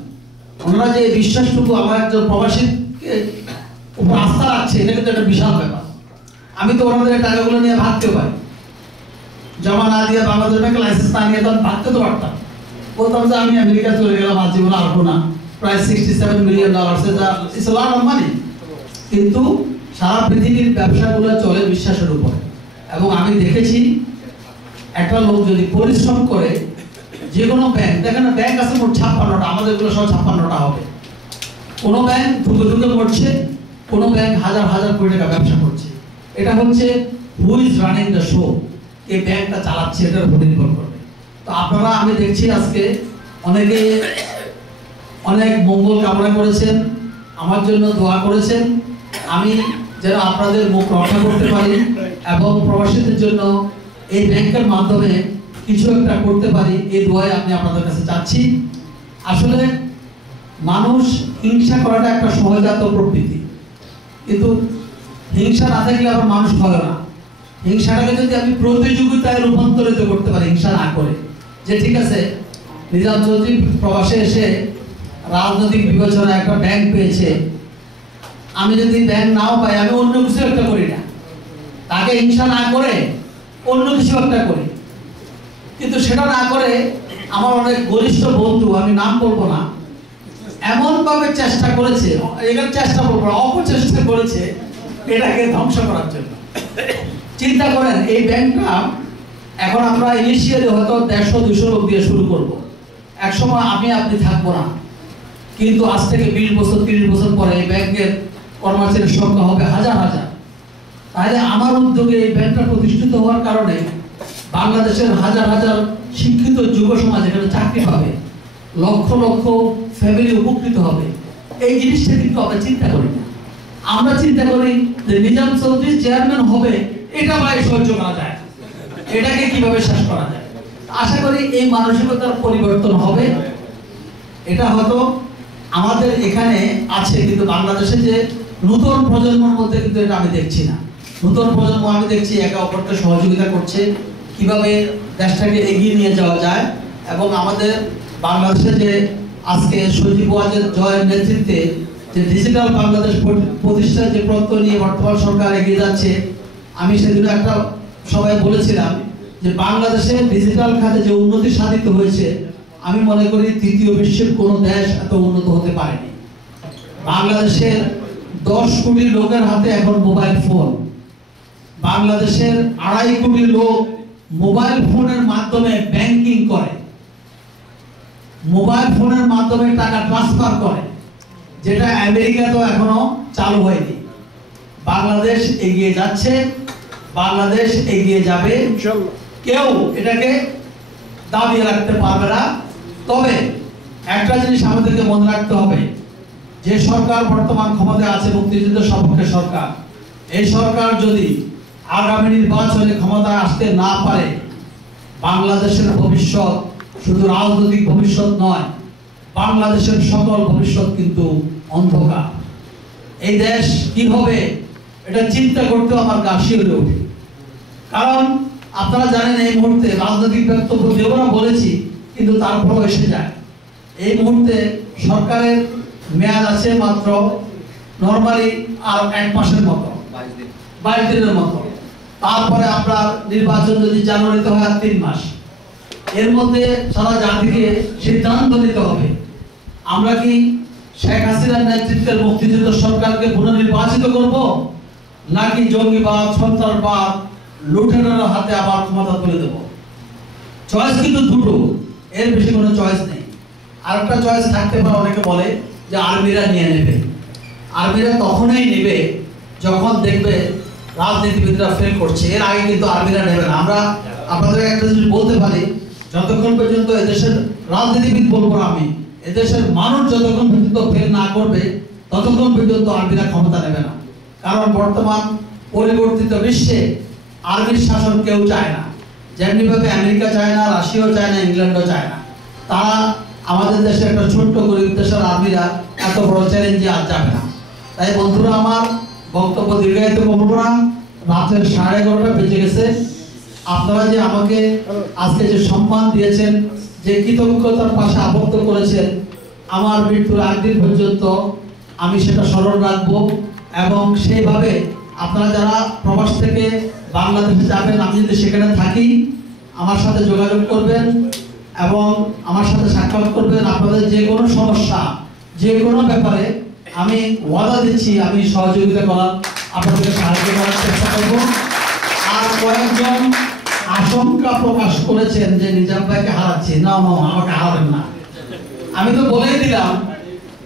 ওনারা যে বিশ্বাসটুকু আমার একজন প্রবাসীকে উপর আস্থা রাখছে, এটা কিন্তু একটা বিশাল ব্যাপার। আমি তো ওনাদের টাকাগুলো নিয়ে ভাগতে পারি, জমা না দিয়ে বাংলাদেশ ব্যাংকে লাইসেন্স না নিয়ে তখন ভাগতে তো পারতাম, বলতাম যে আমি আমেরিকা চলে গেলাম, আজ জীবনে আসবো না। প্রায় $67 million, it's a lot of money. কিন্তু সারা পৃথিবীর ব্যবসাগুলো চলে বিশ্বাসের উপরে। এবং আমি দেখেছি একটা লোক যদি পরিশ্রম করে, যে কোনো ব্যাংক, দেখেন না ব্যাংক আছে মোট 56টা, আমাদের গুলো সব 56টা হবে। কোনো ব্যাংক ধুকে করছে, কোনো ব্যাংক হাজার হাজার কোটি টাকা ব্যবসা করছে। এটা হচ্ছে who is running the show, এই ব্যাংকটা চালাচ্ছে, এটার উপর নির্ভর করবে। তো আপনারা, আমি দেখছি আজকে অনেকে অনেক মঙ্গল কামনা করেছেন, আমার জন্য দোয়া করেছেন। আমি যেন আপনাদের মুখ রক্ষা করতে পারি এবং প্রবাসীদের জন্য এই ব্যাংকের মাধ্যমে কিছু একটা করতে পারি, এই দোয়াই আমি আপনাদের কাছে চাচ্ছি। আসলে মানুষ হিংসা করাটা একটা সহজাত প্রবৃত্তি, কিন্তু হিংসা না থাকলে আবার মানুষ হয় না। হিংসাটাকে যদি আমি প্রতিযোগিতায় রূপান্তরিত করতে পারি, হিংসা না করে, যে ঠিক আছে নিজাম চৌধুরী প্রবাসে এসে রাজনৈতিক বিবেচনায় একটা ব্যাংক পেয়েছে, আমি যদি ব্যাংক নাও পাই, আমি অন্য কিছু একটা করি না, তাকে হিংসা না করে অন্য কিছু একটা করি। কিন্তু সেটা না করে আমার অনেক ঘনিষ্ঠ বন্ধু, আমি নাম বলবো না, এমন ভাবে চেষ্টা করেছে, এখানে চেষ্টা বলবো, অপচেষ্টা করেছে এটাকে ধ্বংস করার জন্য। চিন্তা করেন, এই ব্যাংকটা এখন আমরা ইনিশিয়ালি হয়তো 150-200 লোক দিয়ে শুরু করব, একসময় আমি আপনি থাকবো না, কিন্তু আজ থেকে 20 বছর 30 বছর পরে এই ব্যাংকের কর্মচারীর সংখ্যা হবে হাজার হাজার। তাহলে আমার উদ্যোগে এই ব্যাংকটা প্রতিষ্ঠিত হওয়ার কারণে বাংলাদেশের হাজার হাজার শিক্ষিত যুব সমাজ এখানে চাকরি পাবে, লক্ষ লক্ষ ফ্যামিলি উপকৃত হবে। এই জিনিসটা কিন্তু আমরা চিন্তা করি না। আমরা চিন্তা করি যে নিজাম চৌধুরী চেয়ারম্যান হবে, এটা ভাই সহ্য করা যায়, এটাকে কিভাবে শেষ করা যায়। আশা করি এই মানসিকতার পরিবর্তন হবে। এটা হয়তো আমাদের এখানে আছে, কিন্তু বাংলাদেশে যে নতুন প্রজন্মের মধ্যে কিন্তু এটা আমি দেখছি না। নতুন প্রজন্ম আমি দেখছি একে অপরকে সহযোগিতা করছে, কিভাবে দেশটাকে এগিয়ে নিয়ে যাওয়া যায়। এবং আমাদের বাংলাদেশে যে আজকে সজীব ওয়াজেদ জয়ের নেতৃত্বে যে ডিজিটাল বাংলাদেশ প্রতিষ্ঠার যে প্রত্যয় নিয়ে বর্তমান সরকার এগিয়ে যাচ্ছে, আমি সেদিন একটা সবাই বলেছিলাম যে বাংলাদেশে ডিজিটাল খাতে যে উন্নতি সাধিত হয়েছে, আমি মনে করি তৃতীয় বিশ্বের কোন দেশ এত উন্নত হতে পারেনি। বাংলাদেশের 10 কোটি লোকের হাতে এখন মোবাইল ফোন। বাংলাদেশের 2.5 কোটি লোক মোবাইল ফোনের মাধ্যমে ব্যাংকিং করে, মোবাইল ফোনের মাধ্যমে টাকা ট্রান্সফার করে, যেটা আমেরিকাতেও এখনো চালু হয়নি। বাংলাদেশ এগিয়ে যাচ্ছে, বাংলাদেশ এগিয়ে যাবে, কেউ এটাকে দাবিয়ে রাখতে পারবে না। তবে একটা জিনিস আমাদেরকে মনে রাখতে হবে, যে সরকার বর্তমান ক্ষমতায় আছে মুক্তিযুদ্ধের সপক্ষে সরকার, এই সরকার যদি আগামী নির্বাচনে ক্ষমতায় আসতে না পারে, বাংলাদেশের ভবিষ্যৎ শুধু রাজনৈতিক ভবিষ্যৎ নয়, বাংলাদেশের সকল ভবিষ্যৎ কিন্তু অন্ধকার। এই দেশ কি হবে এটা চিন্তা করতে আমার গা শিউরে ওঠে। কারণ আপনারা জানেন এই মুহূর্তে রাজনৈতিক বক্তব্য যেগুলো বলেছি কিন্তু তারপরও এসে যায়। এই মুহূর্তে সরকারের মেয়াদ আছে মাত্র নরমালি আর 1 মাসের মতো, 22 দিনের মতো। তারপরে আপনার নির্বাচন যদি জানুয়ারিতে হয় 3 মাস। এর মধ্যে সারা জাতিকে সিদ্ধান্ত নিতে হবে, আমরা কি শেখ হাসিনার নেতৃত্বের মুক্তিযুদ্ধ সরকারকে পুনর্নির্বাচিত করব, নাকি জঙ্গিবাদ, সন্ত্রাসবাদ, লুটেরার হাতে আবার ক্ষমতা তুলে দেব। চয়েস কিন্তু দুটো, এর বেশি কোনো চয়েস নেই। আরেকটা চয়েস থাকতে পারে, অনেকে বলে যে আর্মিরা নিয়ে নেবে। আর্মিরা তখনই নেবে যখন দেখবে রাজনীতিবিদরা ফেল করছে, এর আগে কিন্তু আর্মিরা নেবে না। আমরা আপনাদের একটা জিনিস বলতে পারি, যতক্ষণ পর্যন্ত এদেশের রাজনীতিবিদ বলবো আমি, এদেশের মানুষ যতক্ষণ পর্যন্ত ফেল না করবে ততক্ষণ পর্যন্ত আর্মিরা ক্ষমতা নেবে না। কারণ বর্তমান পরিবর্তিত বিশ্বে আর্মির শাসন কেউ চায় না, যেমনি ভাবে আমেরিকা চায় না, রাশিয়াও চায় না, ইংল্যান্ডও চায় না। তারা আমাদের দেশে একটা ছোট্ট গরিব দেশের আর্মিরা এত বড় চ্যালেঞ্জে আজ যাবে না। তাই বন্ধুরা, আমার বক্তব্য দীর্ঘায়িত করবো না, রাতের 11:30 বেজে গেছে। আপনারা যে আমাকে আজকে যে সম্মান দিয়েছেন, যে কৃতজ্ঞতার পাশে আবদ্ধ করেছেন, আমার মৃত্যুর আগ দিন পর্যন্ত আমি সেটা স্মরণ রাখবো। এবং সেইভাবে আপনারা যারা প্রবাস থেকে বাংলাদেশে যাবেন, আমি যদি সেখানে থাকি, আমার সাথে যোগাযোগ করবেন এবং আমার সাথে সাক্ষাৎ করবেন। আপনাদের যে কোনো সমস্যা, যে কোনো ব্যাপারে আমি ওয়াদা দিচ্ছি আমি সহযোগিতা করার, আপনাদেরকে সাহায্য করার চেষ্টা করব। আর কয়েকজন আশঙ্কা প্রকাশ করেছেন যে নিজাম ভাইকে হারাচ্ছি, না আমাকে হারাবেন না। আমি তো বলেই দিলাম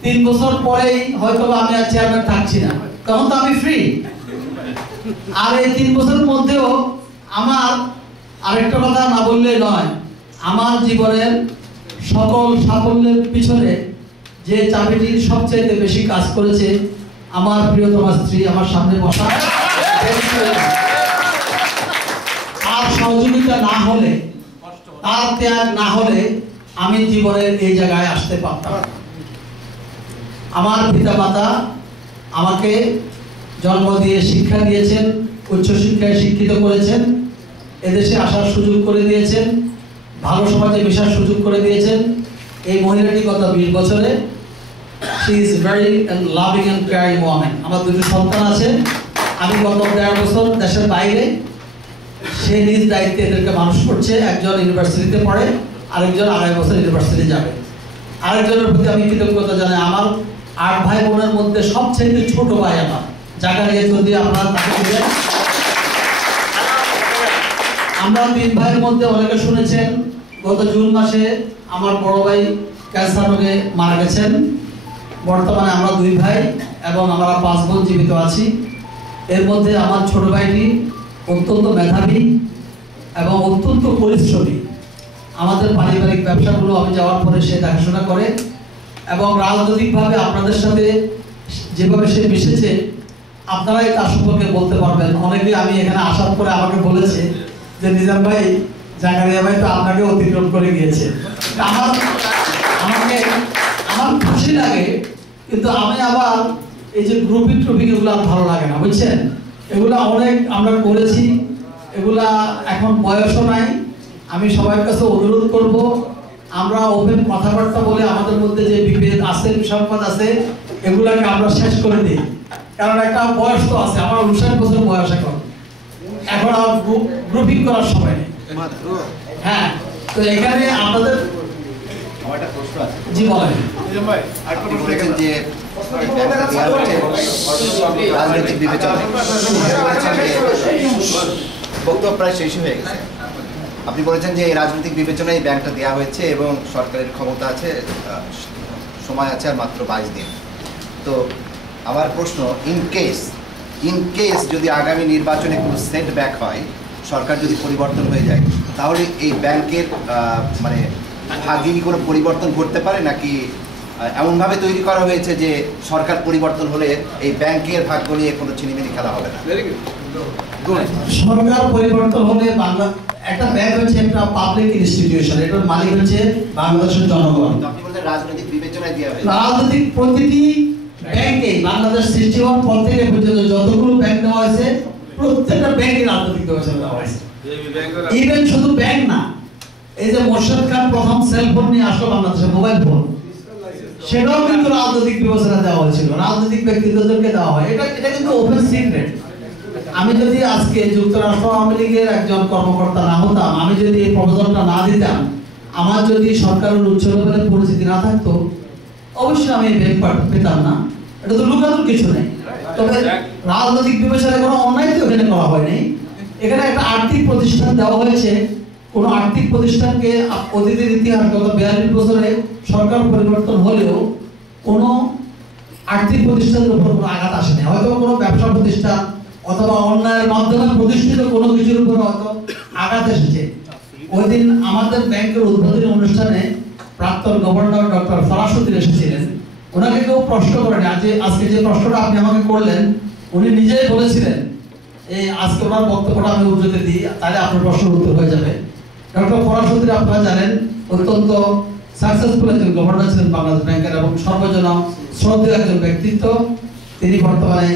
3 বছর পরেই হয়তো আমি আর চেয়ারম্যান থাকছি না, তখন তো আমি ফ্রি। আর এই 3 বছরের মধ্যেও আমার আরেকটা কথা না বললে নয়, আমার জীবনের সকল সাফল্যের পিছনে যে চাবিটি সবচেয়ে বেশি কাজ করেছে, আমার প্রিয়তমা স্ত্রী আমার সামনে বসা। তার সহযোগিতা না হলে, তার ত্যাগ না হলে আমি জীবনের এই জায়গায় আসতে পারতাম। আমার পিতামাতা আমাকে জন্ম দিয়ে শিক্ষা দিয়েছেন, উচ্চশিক্ষায় শিক্ষিত করেছেন, এদেশে আসার সুযোগ করে দিয়েছেন, ভালো সমাজে মেশার সুযোগ করে দিয়েছেন। এই মহিলাটি গত 20 বছরে, she is very loving and caring woman। আমার 2টি সন্তান আছে। আমি গত 1.5 বছর দেশের বাইরে, সে নিজ দায়িত্বে এদেরকে মানুষ করছে। একজন ইউনিভার্সিটিতে পড়ে, আরেকজন আগামী বছর ইউনিভার্সিটি যাবে। আরেকজনের প্রতি আমি কৃতজ্ঞতা জানাই। আমার 8 ভাই বোনের মধ্যে সবচেয়ে ছোট ভাই আমার জাকারিয়া চৌধুরী, আপনারা তাকে দিলেন। আমরা 3 ভাইয়ের মধ্যে অনেকে শুনেছেন, গত জুন মাসে আমার বড় ভাই ক্যান্সার রোগে মারা গেছেন। বর্তমানে আমরা 2 ভাই এবং আমরা 5 বোন জীবিত আছি। এর মধ্যে আমার ছোট ভাইটি অত্যন্ত মেধাবী এবং অত্যন্ত পরিশ্রমী। আমাদের পারিবারিক ব্যবসাগুলো আমি যাওয়ার পরে সে দেখাশোনা করে এবং রাজনৈতিকভাবে আপনাদের সাথে যেভাবে সে মিশেছে, আপনারাই তার সম্পর্কে বলতে পারবেন। অনেকে আমি এখানে আসার পরে আমাকে বলেছে যে নিজাম ভাই, জাকারিয়া ভাই তো আপনাকে অতিক্রম করে গিয়েছে। আমার খুশি লাগে, কিন্তু আমি আবার এই যে গ্রুপিং এগুলো ভালো লাগে না, বুঝছেন। এগুলা অনেক আমরা করেছি, এগুলা এখন বয়সও নাই। আমি সবার কাছে অনুরোধ করব, আমরা ওপেন কথাবার্তা বলে আমাদের মধ্যে যে বিভেদ আছে, বিসম্বাদ আছে, এগুলাকে আমরা শেষ করে দিই। কারণ একটা বয়স তো আছে, আমার 59 বছর বয়স এখন আর গ্রুপিং করার সময় নেই। হ্যাঁ, তো এখানে আপনাদের আমার একটা প্রশ্ন আছে। জি বলেন। আপনি বলেছেন যে রাজনৈতিক বিবেচনায় বক্তব্য প্রায় শেষ হয়ে গেছে। আপনি বলেছেন যে এই রাজনৈতিক বিবেচনায় ব্যাংকটা দেওয়া হয়েছে এবং সরকারের ক্ষমতা আছে, সময় আছে আর মাত্র 22 দিন। তো আমার প্রশ্ন, ইন কেস যদি আগামী নির্বাচনে কোনো সেটব্যাক হয়, সরকার যদি পরিবর্তন হয়ে যায়, তাহলে এই ব্যাংকের মানে ভাগ্যে কি কোনো পরিবর্তন ঘটতে পারে, নাকি এমনভাবে তৈরি করা হয়েছে যে সরকার পরিবর্তন হলে এই ব্যাংকের ভাগ্য নিয়ে কোনো ছিনিমিনি খেলা হবে না? সরকার পরিবর্তন হলে বাংলা একটা ব্যাংক হচ্ছে একটা পাবলিক ইনস্টিটিউশন, এটার মালিক হচ্ছে বাংলাদেশের জনগণ। আপনি বলছেন রাজনৈতিক বিবেচনায় দেওয়া হয়েছে। রাজনৈতিক প্রতিটি ব্যাংকে বাংলাদেশ সৃষ্টি হওয়ার পর থেকে পর্যন্ত যতগুলো ব্যাংক দেওয়া হয়েছে, প্রত্যেকটা ব্যাংকে রাজনৈতিক বিবেচনা দেওয়া হয়েছে। ইভেন শুধু ব্যাংক না, এই যে মোর্শেদ খান প্রথম সেলফোন নিয়ে আসলো বাংলাদেশে, মোবাইল ফোন, সেটাও কিন্তু রাজনৈতিক বিবেচনা দেওয়া হয়েছিল, রাজনৈতিক ব্যক্তিত্বদেরকে দেওয়া হয়। এটা কিন্তু ওপেন সিক্রেট। আমি যদি আজকে যুক্তরাষ্ট্র আওয়ামী লীগের একজন কর্মকর্তা না হতাম, আমি যদি এই প্রপোজালটা না দিতাম, আমার যদি সরকারের উচ্চ লেভেলের পরিচিতি না থাকতো, অবশ্যই আমি এই ব্যাংক পেতাম না। এটা তো লুকানোর কিছু নেই। তবে রাজনৈতিক বিবেচনায় কোনো অন্যায় তো এখানে করা হয়নি। এখানে একটা আর্থিক প্রতিষ্ঠান দেওয়া হয়েছে। কোন আর্থিক প্রতিষ্ঠানকে অতীতের ইতিহাস গত 42 বছরে সরকার পরিবর্তন হলেও কোনো আর্থিক প্রতিষ্ঠানের উপর কোনো আঘাত আসেনি। হয়তো কোনো ব্যবসা প্রতিষ্ঠান অথবা অন্যায়ের মাধ্যমে প্রতিষ্ঠিত কোনো কিছুর উপর হয়তো আঘাত এসেছে। ওই দিন আমাদের ব্যাংকের উদ্বোধনী অনুষ্ঠানে প্রাক্তন গভর্নর ডক্টর ফরাসুদ্দিন এসেছিলেন। ওনাকে কেউ প্রশ্ন করেনি। আজকে যে প্রশ্নটা আপনি আমাকে করলেন, উনি নিজেই বলেছিলেন এই আজকে ওনার বক্তব্যটা আমি উদ্ধৃতি দিই, তাহলে আপনার প্রশ্নের উত্তর হয়ে যাবে। ডক্টর ফরাসুদ্দিন আপনারা জানেন অত্যন্ত সাকসেসফুল একজন গভর্নর ছিলেন বাংলাদেশ ব্যাংকের এবং সর্বজন শ্রদ্ধেয় একজন ব্যক্তিত্ব। তিনি বর্তমানে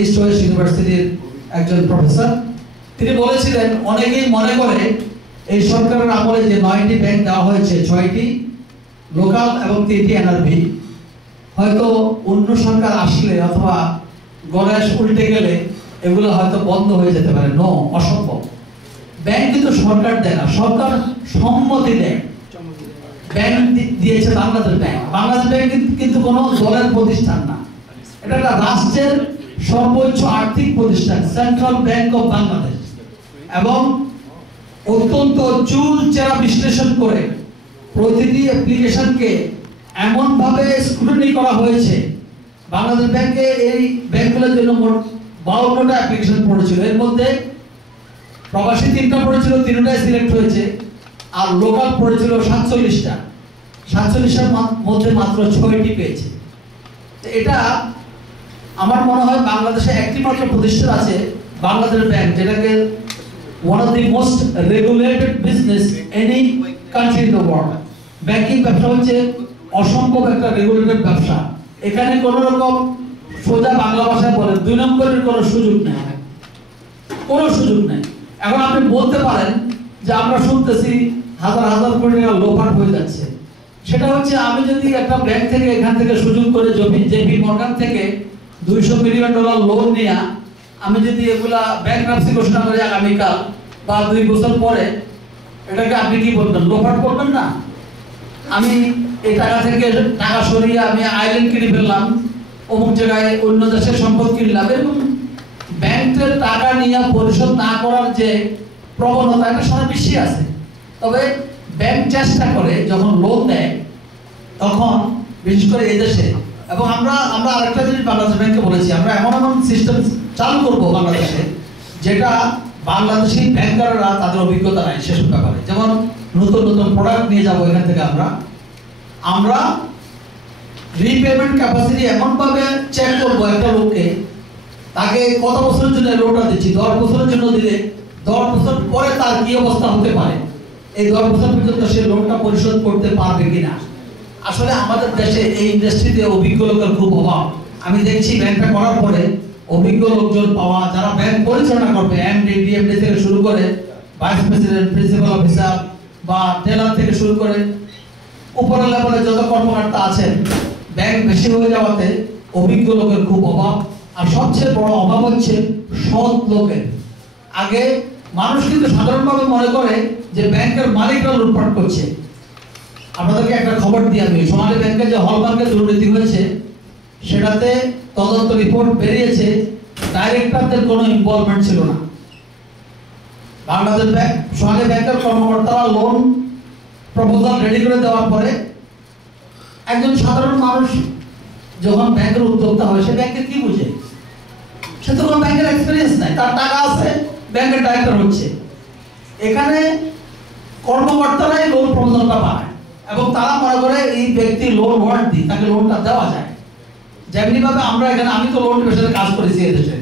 ইস্ট ওয়েস্ট ইউনিভার্সিটির একজন প্রফেসর। তিনি বলেছিলেন, অনেকেই মনে করে এই সরকারের আমলে যে 9টি ব্যাংক দেওয়া হয়েছে, 6টি লোকাল এবং 3টি এনআরবি, হয়তো অন্য সরকার আসলে অথবা গণেশ উল্টে গেলে এগুলো হয়তো বন্ধ হয়ে যেতে পারে। নো, অসম্ভব। ব্যাংক কিন্তু সরকার দেয় না, সরকার সম্মতি দেয়। ব্যাংক দিয়েছে বাংলাদেশ ব্যাংক। বাংলাদেশ ব্যাংক কিন্তু কোনো দলের প্রতিষ্ঠান না, এটা একটা রাষ্ট্রের সর্বোচ্চ আর্থিক প্রতিষ্ঠান, সেন্ট্রাল ব্যাংক অফ বাংলাদেশ। এবং অত্যন্ত চুলচেরা বিশ্লেষণ করে প্রতিটি অ্যাপ্লিকেশনকে এমনভাবে স্ক্রুটিনি করা হয়েছে। বাংলাদেশ ব্যাংকে এই ব্যাংকগুলোর জন্য মোট 52টা অ্যাপ্লিকেশন পড়েছিল। এর মধ্যে প্রবাসী 3টা পড়েছিল, 3টাই সিলেক্ট হয়েছে, আর লোকাল পড়েছিল 47টা। 47টার মধ্যে মাত্র 6টি পেয়েছে। এটা আমার মনে হয় বাংলাদেশে একটি মাত্র প্রতিষ্ঠান আছে, বাংলাদেশ ব্যাংক, যেটাকে one of the most regulated business any country in the world. Banking ব্যবসা হচ্ছে অসম্ভব একটা রেগুলেটেড ব্যবসা। এখানে কোনো রকম সোজা বাংলা ভাষায় বলে 2 নম্বরের কোনো সুযোগ নেই, কোনো সুযোগ নেই। এখন আপনি বলতে পারেন যে আমরা শুনতেছি হাজার হাজার কোটি টাকা লোপাট হয়ে যাচ্ছে। সেটা হচ্ছে আমি যদি একটা ব্যাংক থেকে এখান থেকে সুযোগ করে জেপি মর্গান থেকে $200 মিলিয়ন লোন নিয়ে আমি যদি এগুলা ব্যাংকরাপসি ঘোষণা করি আগামীকাল বা 2 বছর পরে, এটাকে আপনি কি বলবেন? লোপাট করবেন না? আমি এই টাকা থেকে টাকা সরিয়ে আমি আইল্যান্ড কিনে ফেললাম, অমুক জায়গায় অন্য দেশের সম্পদ কিনলাম। এরকম ব্যাংকের টাকা নিয়ে পরিশোধ না করার যে প্রবণতা, এটা সারা বিশ্বে আছে। তবে ব্যাংক চেষ্টা করে যখন লোন দেয়, তখন বিশেষ করে এই দেশে, এবং আমরা আরেকটা জিনিস বাংলাদেশ ব্যাংকে বলেছি, আমরা এমন সিস্টেম চালু করবো বাংলাদেশে যেটা বাংলাদেশি ব্যাংকাররা তাদের অভিজ্ঞতা নাই সেসব ব্যাপারে। যেমন নতুন নতুন প্রোডাক্ট নিয়ে যাবো এখান থেকে। আমরা রিপেমেন্ট ক্যাপাসিটি এমনভাবে চেক করবো একটা লোককে, তাকে কত বছরের জন্য লোনটা দিচ্ছি, 10 বছরের জন্য দিলে 10 বছর পরে তার কি অবস্থা হতে পারে, এই 10 বছর পর্যন্ত সে লোনটা পরিশোধ করতে পারবে কিনা। আসলে আমাদের দেশে এই ইন্ডাস্ট্রিতে অভিজ্ঞ লোকের খুব অভাব। আমি দেখছি ব্যাংকটা করার পরে অভিজ্ঞ লোকজন পাওয়া, যারা ব্যাংক পরিচালনা করবে, এমডি ডিএমডি থেকে শুরু করে ভাইস প্রেসিডেন্ট, প্রিন্সিপাল অফিসার বা টেলার থেকে শুরু করে উপরের লেভেলে যত কর্মকর্তা আছেন, ব্যাংক বেশি হয়ে যাওয়াতে অভিজ্ঞ লোকের খুব অভাব। আর সবচেয়ে বড় অভাব হচ্ছে সৎ লোকের। আগে মানুষ কিন্তু সাধারণভাবে মনে করে যে ব্যাংকের মালিকরা লুটপাট করছে। আপনাদেরকে একটা খবর দিই আমি, সোনালী ব্যাংকে যে হলমার্কের দুর্নীতি হয়েছে সেটাতে তদন্ত রিপোর্ট বেরিয়েছে ডাইরেক্টরদের কোনো ইনভলভমেন্ট ছিল না। বাংলাদেশ ব্যাংক, সোনালী ব্যাংকের কর্মকর্তারা লোন প্রপোজাল রেডি করে দেওয়ার পরে একজন সাধারণ মানুষ যখন ব্যাংকের উদ্যোক্তা হয়, সে ব্যাংকে কি বুঝে? সে তো কোনো ব্যাংকের এক্সপিরিয়েন্স নাই, তার টাকা আছে, ব্যাংকের ডাইরেক্টর হচ্ছে। এখানে কর্মকর্তারাই লোন প্রপোজালটা পায় এবং তারা মনে করে এই ব্যক্তি লোন ওয়ার্ডি, তাকে লোনটা দেওয়া যায়। যেমনি ভাবে আমরা এখানে, আমি তো লোন পেশাতে কাজ করেছি এদেশে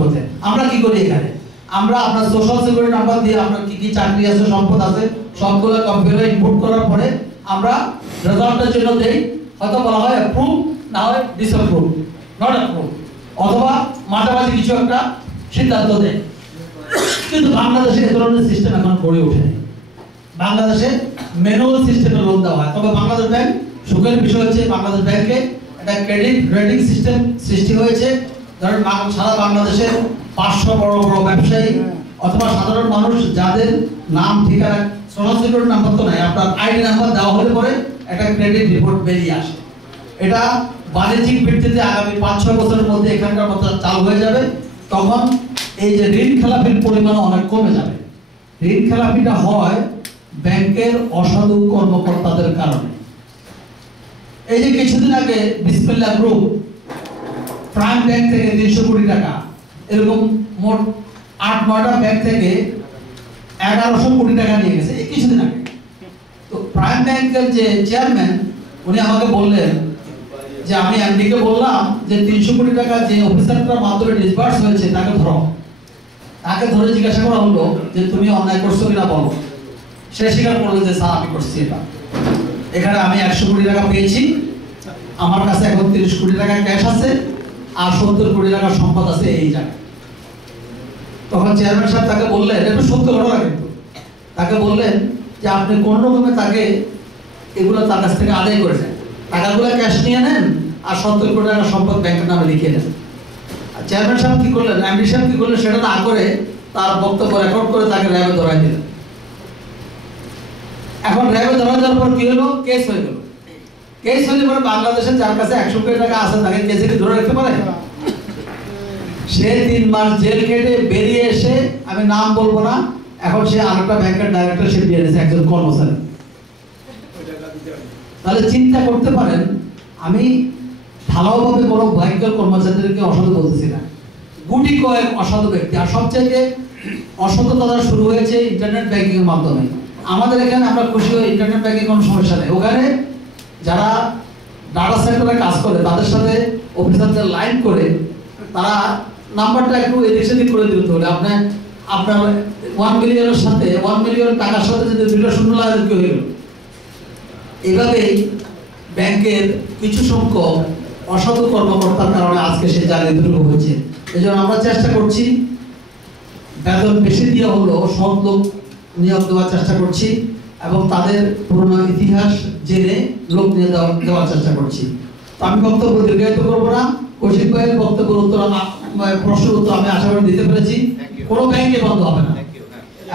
করতে, আমরা কি করি এখানে, আমরা আপনার সোশ্যাল সিকিউরিটি নাম্বার দিয়ে আপনার কি কি চাকরি আছে, সম্পদ আছে, সবগুলো কম্পিউটারে ইনপুট করার পরে আমরা রেজাল্টের জন্য দেই। হয়তো বলা হয় অ্যাপ্রুভ, না হয় ডিসঅ্যাপ্রুভ, নট অ্যাপ্রুভ, অথবা মাঝামাঝি কিছু একটা সিদ্ধান্ত দেয়। কিন্তু বাংলাদেশে এ ধরনের সিস্টেম এখন গড়ে ওঠেনি। বাংলাদেশে ম্যানুয়াল সিস্টেমে লোন দেওয়া হয়। তবে বাংলাদেশ ব্যাংক, সুখের বিষয় হচ্ছে বাংলাদেশ ব্যাংকে একটা ক্রেডিট রেটিং সিস্টেম সৃষ্টি হয়েছে। ধরেন সারা বাংলাদেশের 500 বড় বড় ব্যবসায়ী অথবা সাধারণ মানুষ যাদের নাম, ঠিকানা, সোশ্যাল সিকিউরিটি নাম্বার তো নাই, আপনার আইডি নাম্বার দেওয়া হলে পরে একটা ক্রেডিট রিপোর্ট বেরিয়ে আসে। এটা বাণিজ্যিক ভিত্তিতে আগামী 5-6 বছরের মধ্যে এখানকার মতো চালু হয়ে যাবে। তখন এই যে ঋণ খেলাপির পরিমাণ অনেক কমে যাবে। ঋণ খেলাপিটা হয় ব্যাংকের অসাধু কর্মকর্তাদের কারণে। এই যে কিছুদিন আগে বিসমিল্লাহ গ্রুপ প্রাইম ব্যাংক থেকে 300 কোটি টাকা, এরকম মোট 8-9টা ব্যাংক থেকে 1100 কোটি টাকা নিয়ে গেছে এই কিছুদিন আগে। তো প্রাইম ব্যাংকের যে চেয়ারম্যান, উনি আমাকে বললেন যে আমি এমডিকে বললাম যে 300 কোটি টাকা যে অফিসারটার মাধ্যমে ডিসবার্স হয়েছে তাকে ধরো। তাকে ধরে জিজ্ঞাসা করা হলো যে তুমি অন্যায় করছো কিনা বলো। সে স্বীকার করলো যে স্যার আমি করছি এটা, এখানে আমি 100 কোটি টাকা পেয়েছি, আমার কাছে এখন 30 কোটি টাকা ক্যাশ আছে আর 70 কোটি টাকা সম্পদ আছে এই জায়গায়। তখন চেয়ারম্যান সাহেব তাকে বললেন, এটা সত্য ঘটনা কিন্তু, তাকে বললেন যে আপনি কোন রকমে তাকে এগুলো তার কাছ থেকে আদায় করে নেন, টাকাগুলো ক্যাশ নিয়ে নেন আর 70 কোটি টাকা সম্পদ ব্যাংকের নামে লিখে নেন। আর চেয়ারম্যান সাহেব কি করলেন, এমডি সাহেব কি করলেন, সেটা না করে তার বক্তব্য রেকর্ড করে তাকে র্যাবে ধরাই দিলেন। এখন র্যাবে ধরা যাওয়ার পর কি হলো, কেস হয়ে গেল। কেস হলে পরে বাংলাদেশে যার কাছে 100 কোটি টাকা আছে তাকে কেসে কি ধরে রাখতে পারে? সে 3 মাস জেল কেটে বেরিয়ে এসে, আমি নাম বলবো না, এখন সে আরেকটা ব্যাংকের ডাইরেক্টরশিপ দিয়ে দিয়েছে একজন কর্মচারী। তাহলে চিন্তা করতে পারেন, আমি ঢালাওভাবে কোনো ব্যাংকের কর্মচারীদেরকে অসাধু বলতেছি না, গুটি কয়েক অসাধু ব্যক্তি। আর সবচেয়ে অসততা শুরু হয়েছে ইন্টারনেট ব্যাংকিং এর মাধ্যমে। আমাদের এখানে আমরা খুশি হই, ইন্টারনেট ব্যাংকিং কোনো সমস্যা নেই। ওখানে যারা ডাটা সেন্টারে কাজ করে তাদের সাথে অফিসারদের লাইন করে তারা নাম্বারটা একটু এদিক সেদিক করে দিতে হলে আপনার 1 মিলিয়নের সাথে 1 মিলিয়ন টাকার সাথে যদি 2টা শূন্য লাগে কি হয়ে গেল। এইভাবেই ব্যাংকের কিছু সংখ্যক অসাধু কর্মকর্তার কারণে আজকে সে জালিয়াতিগুলো হচ্ছে। এই জন্য আমরা চেষ্টা করছি, বেতন বেশি দিয়ে হলো সৎ লোক নিয়োগ দেওয়ার চেষ্টা করছি এবং তাদের পুরনো ইতিহাস জেনে লোক নিয়ে দেওয়ার চেষ্টা করছি। তো আমি বক্তব্য দীর্ঘায়িত করবো না, কৌশিক ভাইয়ের বক্তব্যের উত্তর, প্রশ্নের উত্তর আমি আশা করি দিতে পেরেছি। কোনো ব্যাংকে বন্ধ হবে না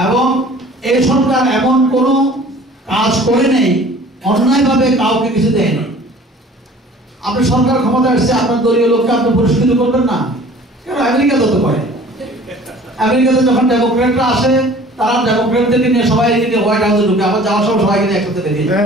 এবং এই সরকার এমন কোনো কাজ করে নেই অন্যায়ভাবে কাউকে কিছু দেয়নি। আপনি সরকার ক্ষমতা আসছে, আপনার দলীয় লোককে আপনি পুরস্কৃত করবেন না কেন? আমেরিকাতে তো করে। আমেরিকাতে যখন ডেমোক্রেটরা আসে, তারা ডেমোক্রেটদেরকে নিয়ে সবাই হোয়াইট হাউসে ঢুকে, আবার যাওয়ার সময় সবাইকে একসাথে বেরিয়ে যায়।